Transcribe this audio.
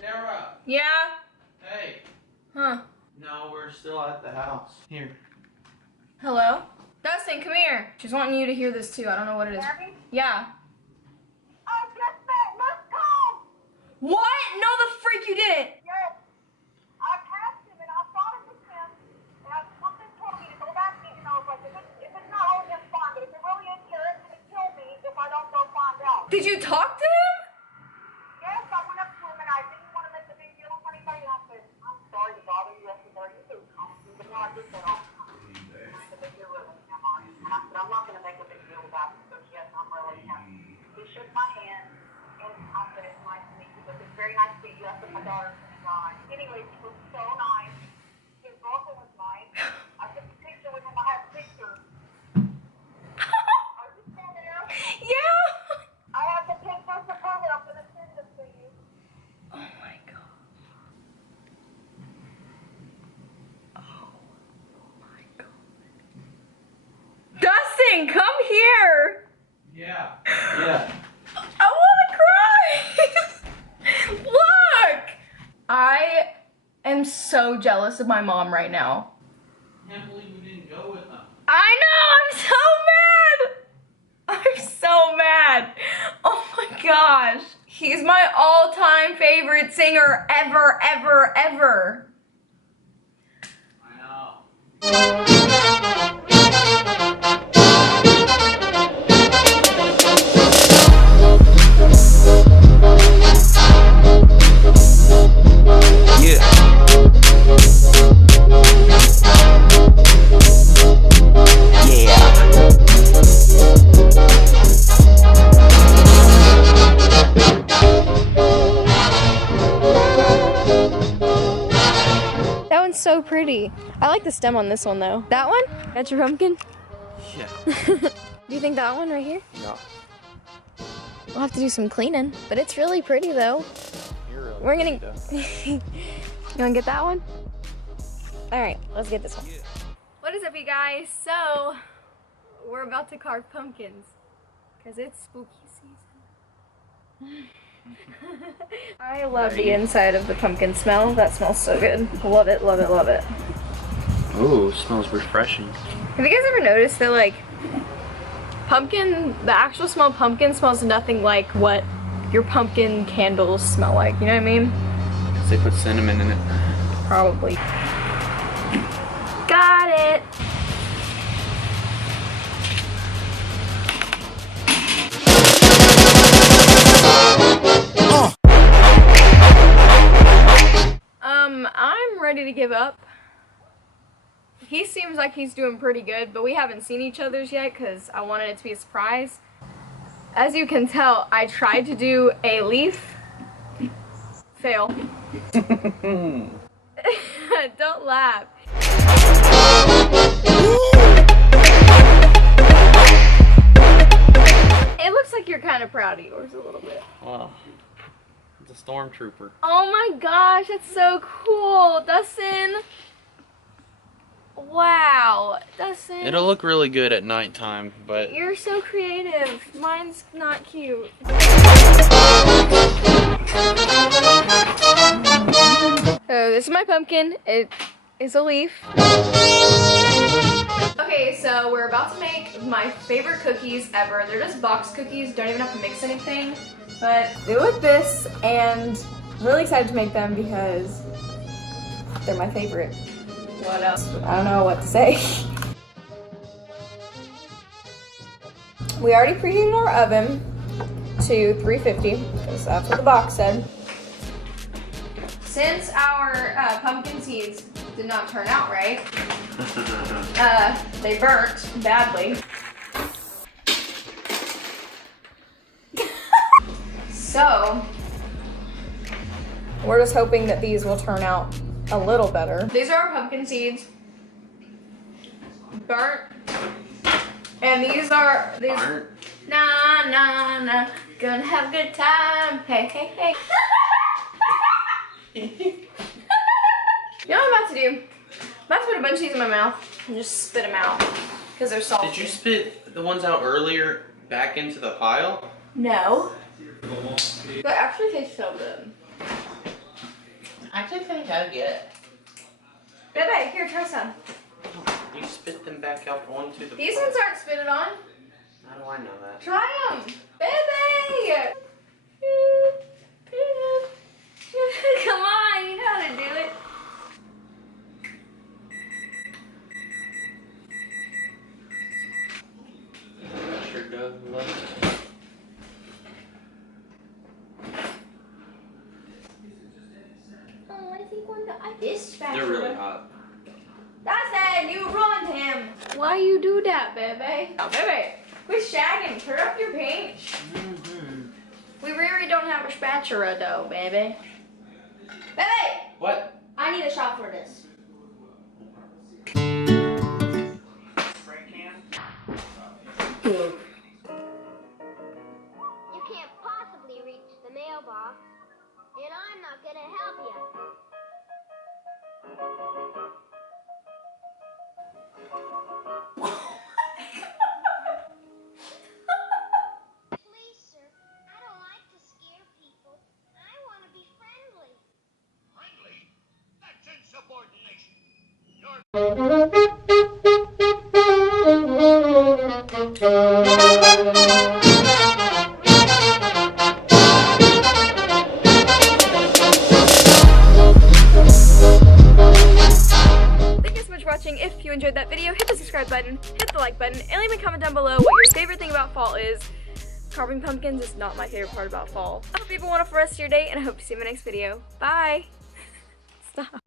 Tarrah! Yeah? Hey! Huh? No, we're still at the house. Here. Hello? Dustin, come here. She's wanting you to hear this too. I don't know what it is. Abby? Yeah. I just met Miss Cole! What? No, the freak you didn't. Yes. I passed him and I thought it was him. And something told me to go back in and I was like, if it's not holding him, fine. But if it really is here, it's going to kill me if I don't go find out. Did you talk to him? Yes, I went up to him and I didn't want to make a big deal with anybody. And I said, I'm sorry to bother you. I said, are you so comfortable? But no, I just said, oh, I said, but you're really him, aren't you? And I said, I'm not going to make a big deal about it. Because yes, I'm really him. He shook my hand and I said, it's nice to meet you. But it's very nice to meet you. I said, my daughter's going to die. Anyways, he was so nice. His girlfriend was nice. I took a picture with him. I have pictures. Are you still there? Yeah. I have the pictures to prove it. I'm going to send them to you. Oh my god. Oh my god. Dustin, come here. Yeah. Yeah. I want to cry. Look. I am so jealous of my mom right now. I can't believe we didn't go with them. I know, I'm so mad. Oh my gosh. He's my all-time favorite singer ever, ever, ever. I know. That one's so pretty. I like the stem on this one though. That one? That's your pumpkin? Yeah. Do you think that one right here? No. We'll have to do some cleaning, but it's really pretty though. You're really We're gonna. You wanna get that one? All right, let's get this one. Yeah. What is up, you guys? So we're about to carve pumpkins because it's spooky season. I love the inside of the pumpkin smell. That smells so good. Love it, love it, love it. Ooh, smells refreshing. Have you guys ever noticed that like pumpkin, the actual smell of pumpkin smells nothing like what your pumpkin candles smell like, you know what I mean? Because they put cinnamon in it. Probably. Got it! I'm ready to give up. He seems like he's doing pretty good, but we haven't seen each other's yet because I wanted it to be a surprise. As you can tell, I tried to do a leaf. Fail. Don't laugh. It looks like you're kind of proud of yours a little bit. Wow. It's a stormtrooper. Oh my gosh, that's so cool, Dustin. Wow, Dustin. It'll look really good at nighttime, but You're so creative. Mine's not cute. So this is my pumpkin. It is a leaf. Okay, so we're about to make my favorite cookies ever. They're just box cookies, don't even have to mix anything. But they look this, and I'm really excited to make them because they're my favorite. What else? I don't know what to say. We already preheated our oven to 350 because that's what the box said. Since our pumpkin seeds did not turn out right, they burnt badly. So, we're just hoping that these will turn out a little better. These are our pumpkin seeds. Burnt. And these are these. burnt. Nah, nah, nah. Gonna have a good time. Hey, hey, hey. You know what I'm about to do? I'm about to put a bunch of these in my mouth and just spit them out because they're salty. Did you spit the ones out earlier Back into the pile? No. That actually tastes so good. I just think I'll get Bebe, here, try some. it. You spit them back out onto the These pile. ones aren't spitted on. How do I know that? Try them. Bebe! Come on, you know how to do it. Sure does love it. Oh, I think one this They're really hot. That's it, you ruined him. Why you do that, Bebe? Oh, Bebe, quit shagging. Turn up your paint. We really don't have a spatula though, baby. Bebe! What? I need a shot for this. You can't possibly reach the mailbox, and I'm not gonna help you. Please, sir, I don't like to scare people. I want to be friendly. Friendly? That's insubordination. Thank you so much for watching. If you enjoyed that video, hit the subscribe button, hit the like button, and leave me a comment down below what your favorite thing about fall is. Carving pumpkins is not my favorite part about fall. I hope you have a wonderful rest of your day, and I hope to see you in my next video. Bye! Stop.